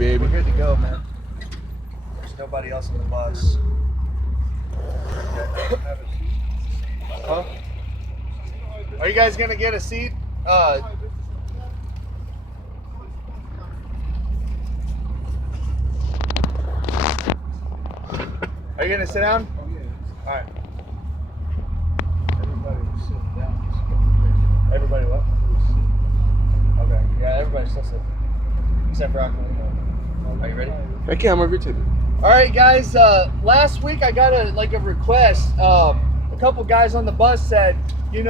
baby. We're good to go, man. There's nobody else on the bus. Huh? Are you guys gonna get a seat? Are you gonna sit down? Oh, yeah. All right. Everybody was sitting down. Everybody what? Okay. Yeah, everybody's still sitting. Except for Aquilino. Are you ready? Heck yeah, I'm over here too. All right, guys. Last week I got a request. A couple guys on the bus said, you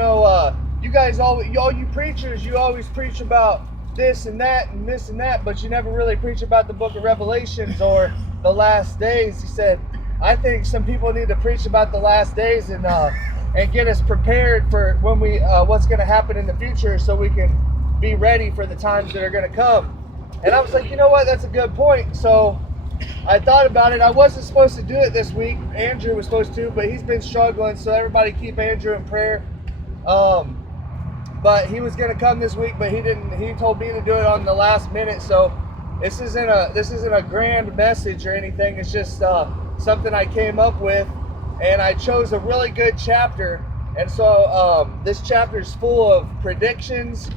guys all you preachers, you always preach about this and that and this and that, but you never really preach about the book of Revelations or the last days. He said, I think some people need to preach about the last days and get us prepared for when we what's going to happen in the future, so we can be ready for the times that are going to come. And I was like, you know what? That's a good point. So I thought about it. I wasn't supposed to do it this week. Andrew was supposed to, but he's been struggling. So everybody keep Andrew in prayer. But he was going to come this week, but he didn't. He told me to do it on the last minute. So this isn't a grand message or anything. It's just something I came up with, and I chose a really good chapter. And so this chapter is full of predictions.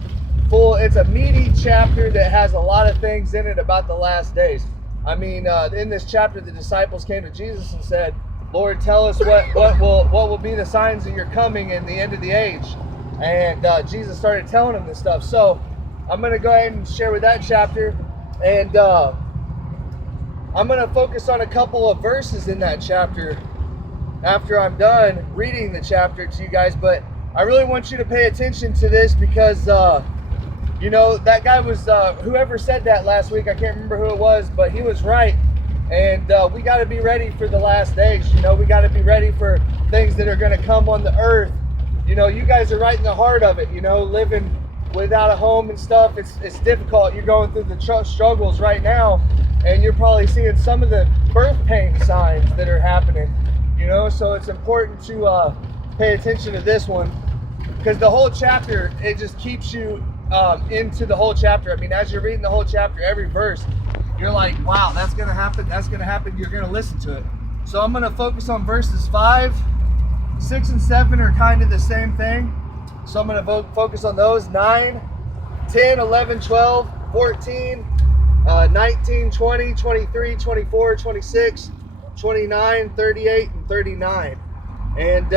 It's a meaty chapter that has a lot of things in it about the last days. I mean, in this chapter, the disciples came to Jesus and said, Lord, tell us what will be the signs of your coming and the end of the age. And Jesus started telling them this stuff. So I'm going to go ahead and share with that chapter. And I'm going to focus on a couple of verses in that chapter after I'm done reading the chapter to you guys. But I really want you to pay attention to this because that guy was, whoever said that last week, I can't remember who it was, but he was right. And we got to be ready for the last days. We got to be ready for things that are going to come on the earth. You guys are right in the heart of it, living without a home and stuff. It's difficult. You're going through the struggles right now, and you're probably seeing some of the birth pain signs that are happening, so it's important to pay attention to this one, because the whole chapter, it just keeps you into the whole chapter. I mean, as you're reading the whole chapter, every verse, you're like, wow, that's going to happen. That's going to happen. You're going to listen to it. So I'm going to focus on verses 5, 6, and 7 are kind of the same thing. So I'm going to focus on those. 9, 10, 11, 12, 14, 19, 20, 23, 24, 26, 29, 38, and 39. And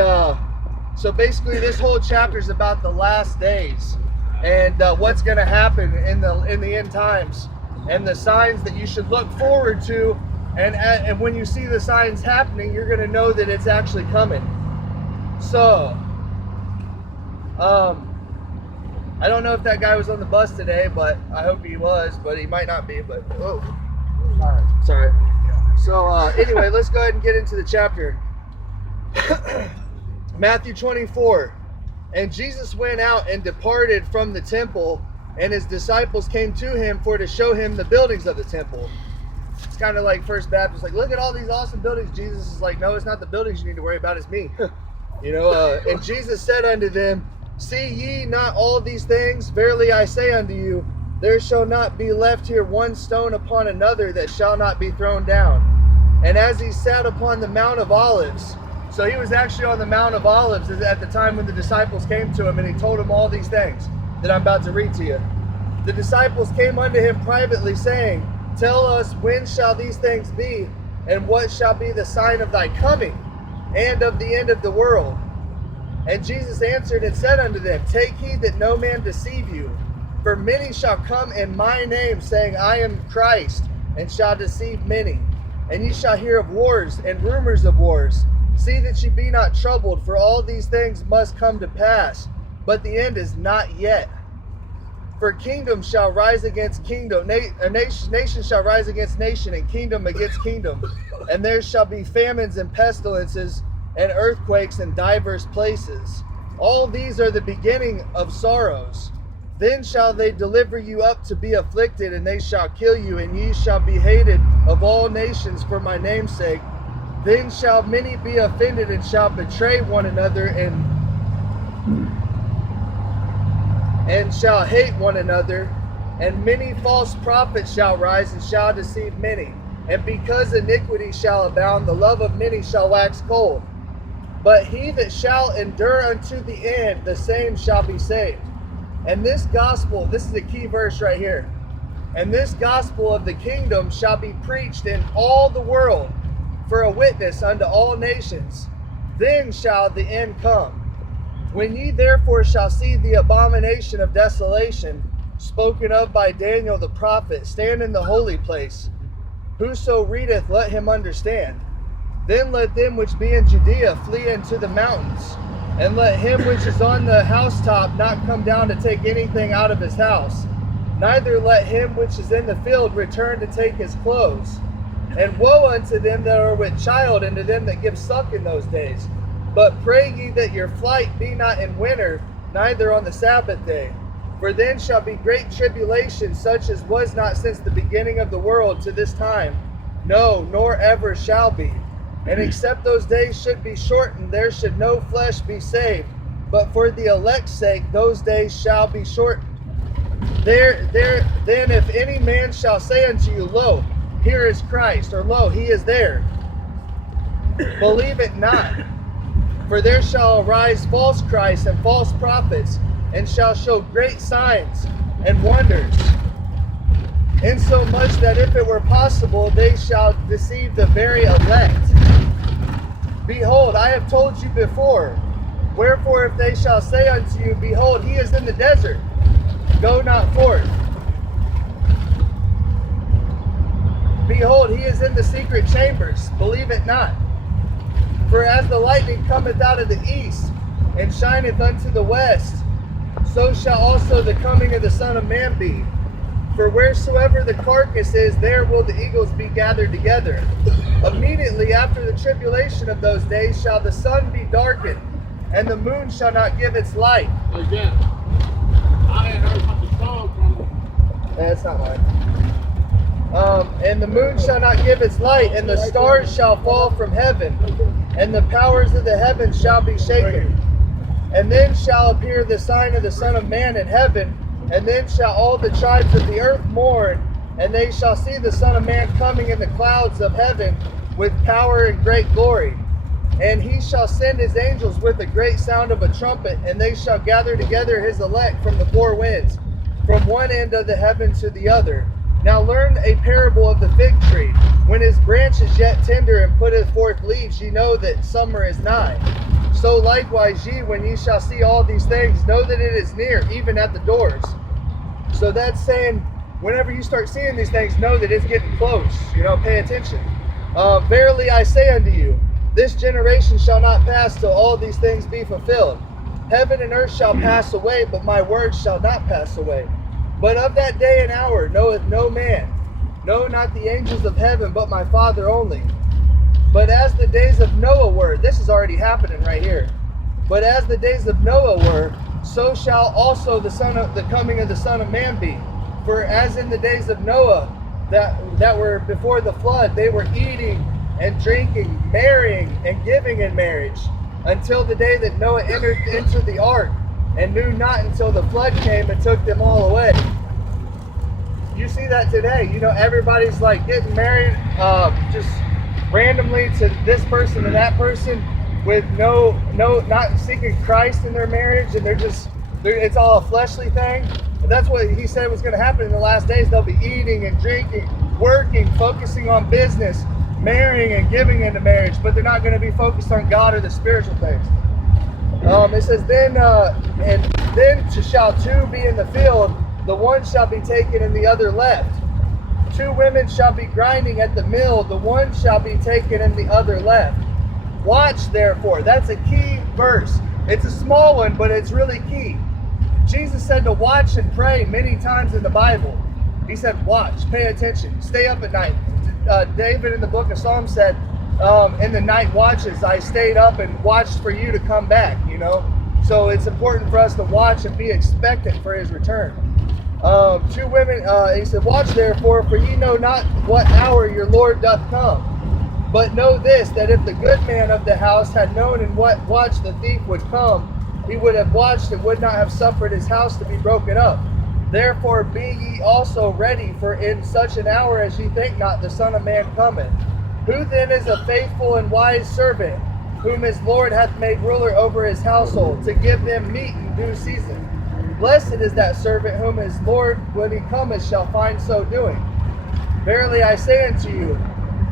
so basically this whole chapter is about the last days. And what's going to happen in the end times, and the signs that you should look forward to, and when you see the signs happening, you're going to know that it's actually coming. So, I don't know if that guy was on the bus today, but I hope he was, but he might not be. But sorry. So anyway, let's go ahead and get into the chapter. Matthew 24. And Jesus went out and departed from the temple, and his disciples came to him to show him the buildings of the temple. It's kind of like First Baptist, like, look at all these awesome buildings. Jesus is like, no, it's not the buildings you need to worry about, it's me. And Jesus said unto them, see ye not all these things? Verily I say unto you, there shall not be left here one stone upon another that shall not be thrown down. And as he sat upon the Mount of Olives, so he was actually on the Mount of Olives at the time when the disciples came to him, and he told them all these things that I'm about to read to you. The disciples came unto him privately, saying, tell us, when shall these things be, and what shall be the sign of thy coming, and of the end of the world? And Jesus answered and said unto them, take heed that no man deceive you. For many shall come in my name, saying, I am Christ, and shall deceive many. And ye shall hear of wars and rumors of wars. See that ye be not troubled, for all these things must come to pass, but the end is not yet. For kingdom shall rise against kingdom, nation shall rise against nation, and kingdom against kingdom. And there shall be famines and pestilences and earthquakes in divers places. All these are the beginning of sorrows. Then shall they deliver you up to be afflicted, and they shall kill you, and ye shall be hated of all nations for my name's sake. Then shall many be offended, and shall betray one another, and shall hate one another. And many false prophets shall rise and shall deceive many. And because iniquity shall abound, the love of many shall wax cold. But he that shall endure unto the end, the same shall be saved. And this gospel, this is a key verse right here. And this gospel of the kingdom shall be preached in all the world for a witness unto all nations. Then shall the end come. When ye therefore shall see the abomination of desolation, spoken of by Daniel the prophet, stand in the holy place. Whoso readeth, let him understand. Then let them which be in Judea flee into the mountains. And let him which is on the housetop not come down to take anything out of his house. Neither let him which is in the field return to take his clothes. And woe unto them that are with child, and to them that give suck in those days. But pray ye that your flight be not in winter, neither on the Sabbath day. For then shall be great tribulation, such as was not since the beginning of the world to this time, no, nor ever shall be. And except those days should be shortened, there should no flesh be saved. But for the elect's sake, those days shall be shortened. Then if any man shall say unto you, Lo, here is Christ, or Lo, he is there, believe it not. For there shall arise false Christs and false prophets, and shall show great signs and wonders, insomuch that if it were possible, they shall deceive the very elect. Behold, I have told you before. Wherefore, if they shall say unto you, Behold, he is in the desert, go not forth. Behold, he is in the secret chambers, believe it not. For as the lightning cometh out of the east, and shineth unto the west, so shall also the coming of the Son of Man be. For wheresoever the carcass is, there will the eagles be gathered together. Immediately after the tribulation of those days shall the sun be darkened, and the moon shall not give its light. Again, I had heard from the song from That's not mine. And the moon shall not give its light, and the stars shall fall from heaven, and the powers of the heavens shall be shaken. And then shall appear the sign of the Son of Man in heaven, and then shall all the tribes of the earth mourn, and they shall see the Son of Man coming in the clouds of heaven with power and great glory. And he shall send his angels with a great sound of a trumpet, and they shall gather together his elect from the four winds, from one end of the heaven to the other. Now learn a parable of the fig tree. When his branch is yet tender and putteth forth leaves, ye know that summer is nigh. So likewise ye, when ye shall see all these things, know that it is near, even at the doors. So that's saying, whenever you start seeing these things, know that it's getting close. Pay attention. Verily I say unto you, this generation shall not pass till all these things be fulfilled. Heaven and earth shall pass away, but my words shall not pass away. But of that day and hour knoweth no man, no, not the angels of heaven, but my Father only. But as the days of Noah were, this is already happening right here. But as the days of Noah were, so shall also the coming of the Son of Man be. For as in the days of Noah, that were before the flood, they were eating and drinking, marrying and giving in marriage, until the day that Noah entered into the ark, and knew not until the flood came and took them all away. You see that today. Everybody's like getting married just randomly to this person and that person, with no not seeking Christ in their marriage, and it's all a fleshly thing. And that's what he said was going to happen in the last days. They'll be eating and drinking, working, focusing on business, marrying and giving into marriage, but they're not going to be focused on God or the spiritual things. It says, then shall two be in the field, the one shall be taken and the other left. Two women shall be grinding at the mill, the one shall be taken and the other left. Watch therefore. That's a key verse. It's a small one, but it's really key. Jesus said to watch and pray many times in the Bible. He said, watch, pay attention, stay up at night. David in the book of Psalms said, in the night watches, I stayed up and watched for you to come back, So it's important for us to watch and be expectant for his return. Two women, he said, watch therefore, for ye know not what hour your Lord doth come. But know this, that if the good man of the house had known in what watch the thief would come, he would have watched and would not have suffered his house to be broken up. Therefore be ye also ready, for in such an hour as ye think not, the Son of Man cometh. Who then is a faithful and wise servant, whom his Lord hath made ruler over his household, to give them meat in due season? Blessed is that servant whom his Lord, when he cometh, shall find so doing. Verily I say unto you,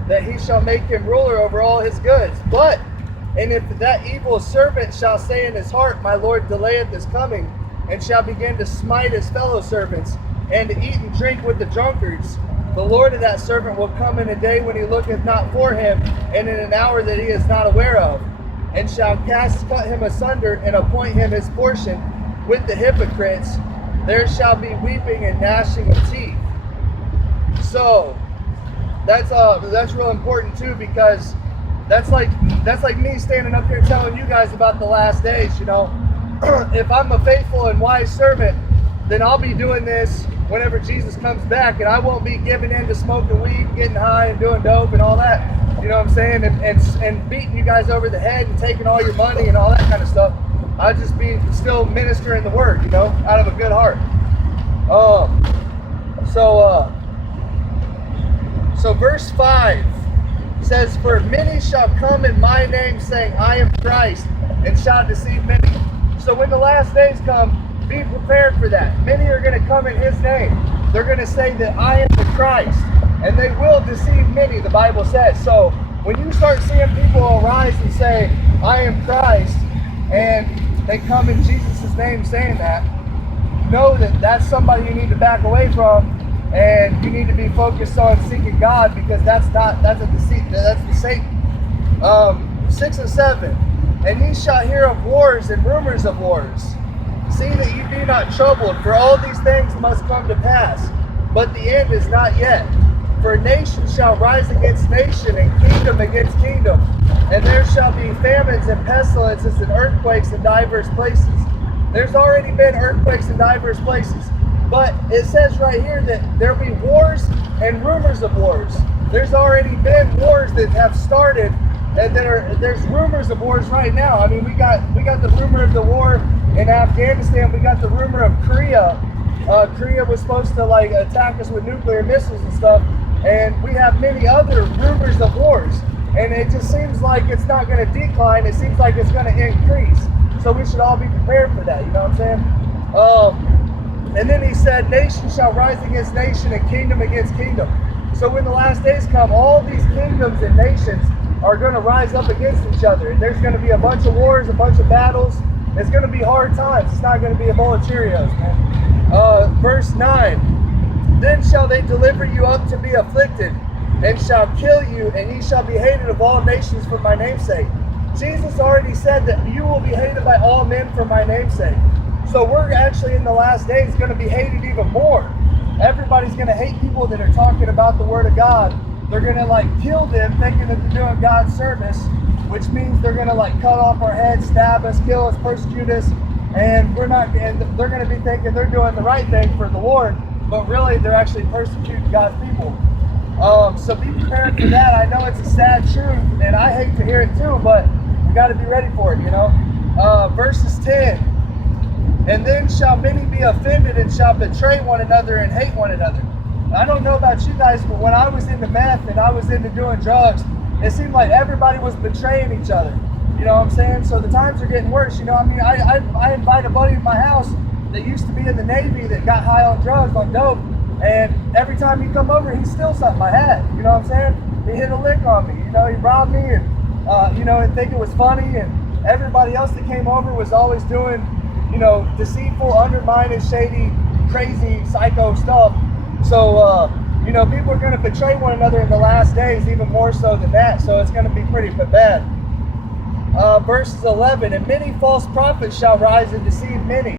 that he shall make him ruler over all his goods. And if that evil servant shall say in his heart, My Lord delayeth his coming, and shall begin to smite his fellow servants, and to eat and drink with the drunkards, the Lord of that servant will come in a day when he looketh not for him, and in an hour that he is not aware of, and shall cut him asunder, and appoint him his portion with the hypocrites. There shall be weeping and gnashing of teeth. So that's real important too, because that's like me standing up here telling you guys about the last days. If I'm a faithful and wise servant, then I'll be doing this whenever Jesus comes back, and I won't be giving in to smoking weed, getting high, and doing dope and all that. You know what I'm saying? And beating you guys over the head and taking all your money and all that kind of stuff. I'll just be still ministering the word, out of a good heart. So verse 5 says, For many shall come in my name, saying, I am Christ, and shall deceive many. So when the last days come, be prepared for that. Many are going to come in his name. They're going to say that I am the Christ, and they will deceive many, the Bible says. So when you start seeing people arise and say, I am Christ, and they come in Jesus' name saying that, know that that's somebody you need to back away from, and you need to be focused on seeking God, because that's a deceit, that's the Satan. 6 and 7, And ye shall hear of wars and rumors of wars. See that ye be not troubled, for all these things must come to pass, but the end is not yet. For nation shall rise against nation, and kingdom against kingdom, and there shall be famines and pestilences and earthquakes in divers places. There's already been earthquakes in divers places, but it says right here that there'll be wars and rumors of wars. There's already been wars that have started, and there's rumors of wars right now. I mean, we got the rumor of the war in Afghanistan. We got the rumor of Korea. Korea was supposed to attack us with nuclear missiles and stuff, and we have many other rumors of wars. And it just seems like it's not going to decline. It seems like it's going to increase. So we should all be prepared for that. You know what I'm saying? And then he said, nation shall rise against nation, and kingdom against kingdom. So when the last days come, all these kingdoms and nations are going to rise up against each other. And there's going to be a bunch of wars, a bunch of battles. It's going to be hard times. It's not going to be a bowl of Cheerios, man. Verse 9, Then shall they deliver you up to be afflicted, and shall kill you, and ye shall be hated of all nations for my name's sake. Jesus already said that you will be hated by all men for my name's sake. So we're actually in the last days going to be hated even more. Everybody's going to hate people that are talking about the Word of God. They're going to kill them thinking that they're doing God's service, which means they're going to cut off our heads, stab us, kill us, persecute us, and they're going to be thinking they're doing the right thing for the Lord, but really they're actually persecuting God's people. So be prepared for that. I know it's a sad truth, and I hate to hear it too, but we got to be ready for it, Verses 10, And then shall many be offended, and shall betray one another, and hate one another. I don't know about you guys, but when I was into meth and I was into doing drugs, it seemed like everybody was betraying each other. You know what I'm saying? So the times are getting worse. I invite a buddy to my house that used to be in the Navy that got high on drugs, on dope, and every time he come over, he steals something I had. You know what I'm saying? He hit a lick on me. He robbed me, and and think it was funny. And everybody else that came over was always doing, deceitful, undermining, shady, crazy, psycho stuff. So, people are going to betray one another in the last days, even more so than that. So it's going to be pretty bad. Verses 11, And many false prophets shall rise and deceive many.